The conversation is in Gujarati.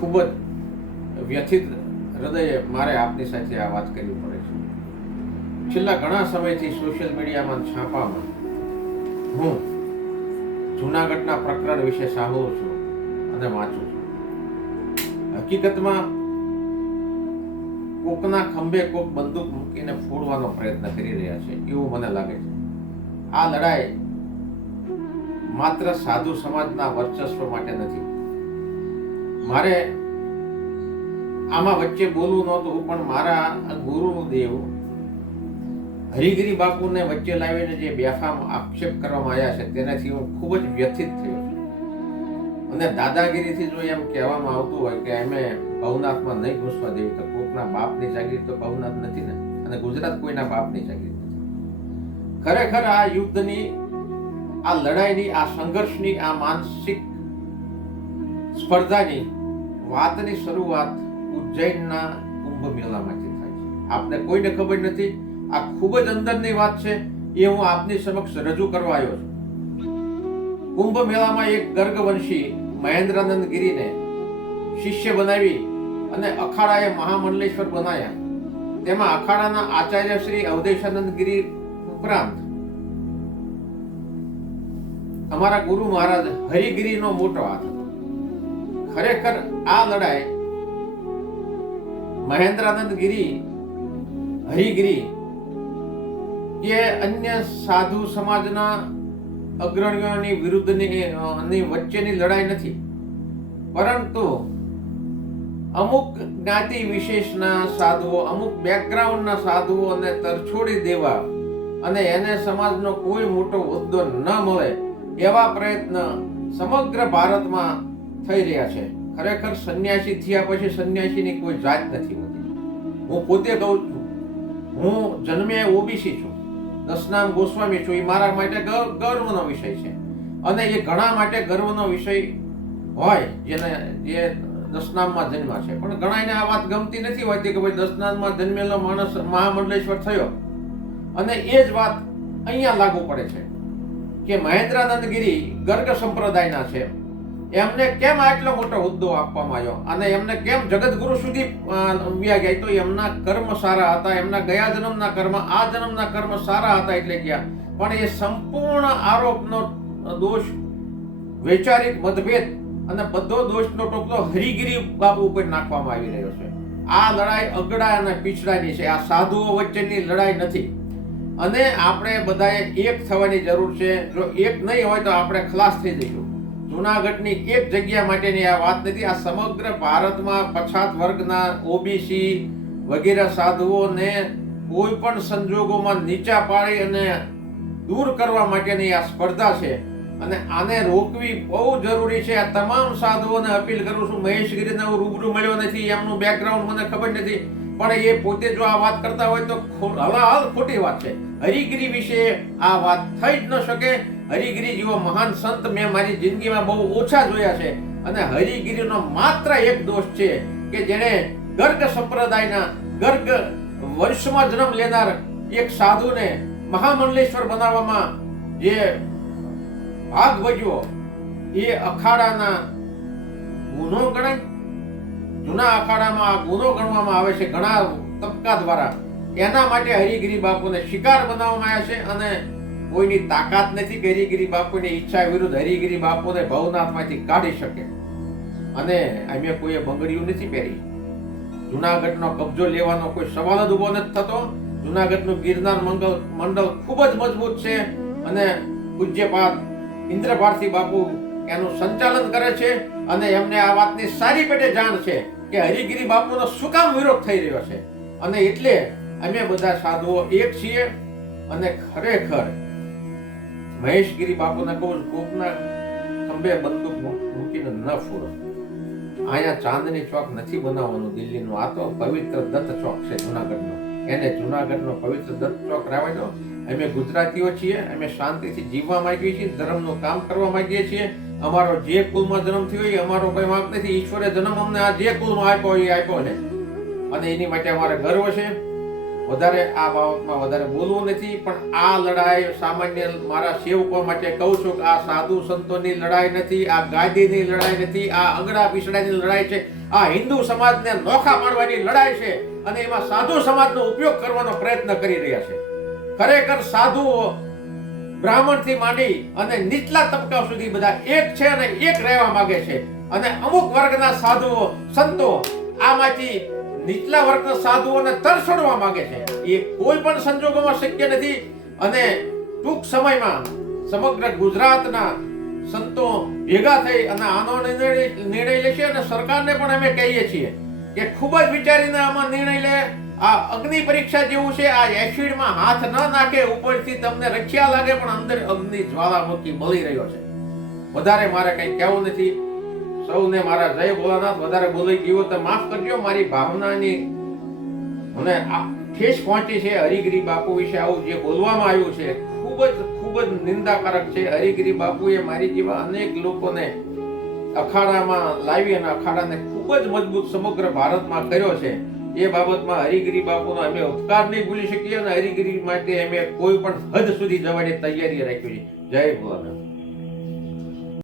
ખૂબ જ વ્યથિત હૃદયે મારે આપની સાથે આ વાત કરવી પડે છે છેલ્લા ઘણા સમયથી સોશિયલ મીડિયામાં છાપામાં હું જૂનાગઢના પ્રકરણ વિશે સાંભળું છું અને વાંચું છું હકીકતમાં કોકના ખંભે કોક બંદૂક મૂકીને ફોડવાનો પ્રયત્ન કરી રહ્યા છે એવું મને લાગે છે આ લડાઈ માત્ર સાધુ સમાજના વર્ચસ્વ માટે નથી મારે આમાં વચ્ચે બોલવું નહોતું પણ મારા દેવ હરિગીરી બાપુને વચ્ચે લાવીને જે વ્યાફામ આક્ષેપ કરવામાં આવ્યા છે તેનાથી હું ખૂબ જ વ્યથિત થયો અને દાદાગીરીથી જો એમ કહેવામાં આવતું હોય કે એમે ભવનાથમાં નહીં ઘૂસવા દેવી તો કોકના બાપની જાગીર તો ભવનાથ નથી ને અને ગુજરાત કોઈના બાપની જાગીર ખરેખર આ યુદ્ધની આ લડાઈની આ સંઘર્ષની આ માનસિક સ્પર્ધાની વાતની શરૂઆત ઉજ્જૈનના કુંભ મેળામાંથી થાય છે આપને કોઈને ખબર નથી આ ખૂબ જ અંદરની વાત છે એ હું આપની સમક્ષ રજૂ કરવા આવ્યો છું કુંભ મેળામાં એક ગર્ગવંશી મહેન્દ્રાનંદ ગિરીને શિષ્ય બનાવી અને અખાડાએ મહામંડલેશ્વર બનાવ્યા તેમાં અખાડાના આચાર્ય શ્રી અવધેશાનંદ ગિરી ઉપરાંત અમારા ગુરુ મહારાજ હરિગીરીનો મોટો હાથ ખરેખર આ લડાઈ મહેન્દ્રાનંદ ગિરી હરિગિરી કે અન્ય સાધુ સમાજના અગ્રણીઓની વિરુદ્ધની વચ્ચેની લડાઈ નથી પરંતુ અમુક જ્ઞાતિ વિશેષના સાધુઓ અમુક બેકગ્રાઉન્ડના સાધુઓને તરછોડી દેવા અને એને સમાજનો કોઈ મોટો હોદ્દો ન મળે એવા પ્રયત્ન સમગ્ર ભારતમાં થઈ રહ્યા છે ખરેખર સંન્યાસી થયા પછી સંન્યાસીની કોઈ જાત નથી હોતી હું પોતે કહું છું હું જન્મે ઓબીસી છું દસનામ ગોસ્વામી છું એ મારા માટે ગર્વનો વિષય છે અને એ ઘણા માટે ગર્વનો વિષય હોય જેને જે દસનામમાં જન્મ્યા છે પણ ઘણા એને આ વાત ગમતી નથી હોતી કે ભાઈ દસનામમાં જન્મેલો માણસ મહામંડલેશ્વર થયો અને એ જ વાત અહીંયા લાગુ પડે છે કે મહેન્દ્રાનંદ ગિરી ગર્ગ સંપ્રદાયના છે એમને કેમ આટલો મોટો હોદ્દો આપવામાં આવ્યો અને એમને કેમ જગતગુરુ સુધી વ્યા ગયા તો એમના કર્મ સારા હતા એમના ગયા જન્મના કર્મ આ જન્મના કર્મ સારા હતા એટલે ગયા પણ એ સંપૂર્ણ આરોપનો દોષ વૈચારિક મતભેદ અને બધો દોષનો ટોપલો હરિગીરી બાબુ ઉપર નાખવામાં આવી રહ્યો છે આ લડાઈ અગડા અને પીછડાની છે આ સાધુઓ વચ્ચેની લડાઈ નથી અને આપણે બધાએ એક થવાની જરૂર છે જો એક નહીં હોય તો આપણે ખલાસ થઈ જઈશું જુનાગઢની એક જગ્યા માટેની આ વાત નથી આ સમગ્ર ભારતમાં પછાત વર્ગના ઓબીસી વગેરે સાધુઓને કોઈ પણ સંજોગોમાં નીચા પાડી અને દૂર કરવા માટેની આ સ્પર્ધા છે અને આને રોકવી બહુ જરૂરી છે આ તમામ સાધુઓને અપીલ કરું છું મહેશગીરીને હું રૂબરૂ મળ્યો નથી એમનું બેકગ્રાઉન્ડ મને ખબર નથી પણ એ પોતે જો આ વાત કરતા હોય તો હલાહલ ખોટી વાત છે હરિગીરી વિશે આ વાત થઈ જ ન શકે હરિગીરી જેવો મહાન સંત મેં મારી જિંદગીમાં બહુ ઓછા જોયા છે અને હરિગીરીનો માત્ર એક દોષ છે કે જેણે ગર્ગ સંપ્રદાયના ગર્ગ વંશમાં જન્મ લેનાર એક સાધુને મહામંડલેશ્વર બનાવવામાં જે ભાગ ભજ્યો એ અખાડાના ગુનો ગણાય જૂના અખાડામાં આ ગુનો ગણવામાં આવે છે ઘણા તબકા દ્વારા એના માટે હરિગીરી બાપુને શિકાર બનાવવામાં આવ્યા છે અને કોઈની તાકાત નથી ગરીગીરી બાપુની ઈચ્છા વિરુદ્ધ હરિગીરી બાપુને ભવનાથમાંથી કાઢી શકે અને અમે કોઈએ બંગડીયું નથી પહેરી જુનાગઢનો કબજો લેવાનો કોઈ સવાલ જ ઊભો નથી થતો જુનાગઢનું ગિરનાર મંગલ મંડળ ખૂબ જ મજબૂત છે અને પૂજ્યપાદ ઇન્દ્રભારતી બાપુ એનું સંચાલન કરે છે અને એમને આ વાતની સારી પેટે જાણ છે કે હરિગિરી બાપુનો શું કામ વિરોધ થઈ રહ્યો છે અને એટલે અમે બધા સાધુઓ એક છીએ અને ખરેખર મહેશગીરી બાપુને કહું કોકના ખંભે બંદૂક મૂકીને ન ફૂરો અહીંયા ચાંદની ચોક નથી બનાવવાનું દિલ્હીનું આ તો પવિત્ર દત્ત ચોક છે જુનાગઢનો એને જુનાગઢનો પવિત્ર દત્ત ચોક રાવે દો અમે ગુજરાતીઓ છીએ અમે શાંતિથી જીવવા માંગીએ છીએ ધર્મનું કામ કરવા માંગીએ છીએ અમારો જે કુલમાં જન્મ થયો એ અમારો કોઈ વાંક નથી ઈશ્વરે જન્મ અમને આ જે કુલમાં આપ્યો એ આપ્યો ને અને એની માટે અમારે ગર્વ છે વધારે આ બાબતમાં વધારે બોલવું નથી પણ આ લડાઈ સામાન્ય મારા સેવકો માટે કહું છું કે આ સાધુ સંતોની લડાઈ નથી આ ગાંધીની લડાઈ નથી આ અગડા પીછડાની લડાઈ છે આ હિન્દુ સમાજને નોખા પાડવાની લડાઈ છે અને એમાં સાધુ સમાજનો ઉપયોગ કરવાનો પ્રયત્ન કરી રહ્યા છે ખરેખર સાધુઓ બ્રાહ્મણથી માંડી અને નીચલા તબક્કા સુધી બધા એક છે અને એક રહેવા માંગે છે અને અમુક વર્ગના સાધુઓ સંતો આમાંથી નીચલા વર્ગના સાધુઓને તરસડવા માંગે છે એ કોઈ પણ સંજોગોમાં શક્ય નથી અને ટૂંક સમયમાં સમગ્ર ગુજરાતના સંતો ભેગા થઈ અને આનો નિર્ણય લેશે અને સરકારને પણ અમે કહીએ છીએ કે ખૂબ જ વિચારીને આમાં નિર્ણય લે આ અગ્નિ પરીક્ષા જેવું છે આ એસિડમાં હાથ ન નાખે ઉપરથી તમને રક્ષા લાગે પણ અંદર અગ્નિ જ્વાળામુખી મળી રહ્યો છે વધારે મારે કંઈ કહેવું નથી સૌને મારા જય ભોળાનાથ વધારે બોલાઈ ગયો તો માફ કરજો મારી ભાવનાની મને આ ઠેસ પહોંચી છે હરિગીરી બાપુ વિશે આવું જે બોલવામાં આવ્યું છે ખૂબ જ ખૂબ જ નિંદાકારક છે હરિગીરી બાપુએ મારી જેવા અનેક લોકોને અખાડામાં લાવી અને અખાડાને ખૂબ જ મજબૂત સમગ્ર ભારતમાં કર્યો છે એ બાબતમાં હરિગીરી બાપુનો અમે ઉપકાર નહીં ભૂલી શકીએ અને હરિગીરી માટે અમે કોઈ પણ હદ સુધી જવાની તૈયારી રાખી છે જય ભોળાનાથ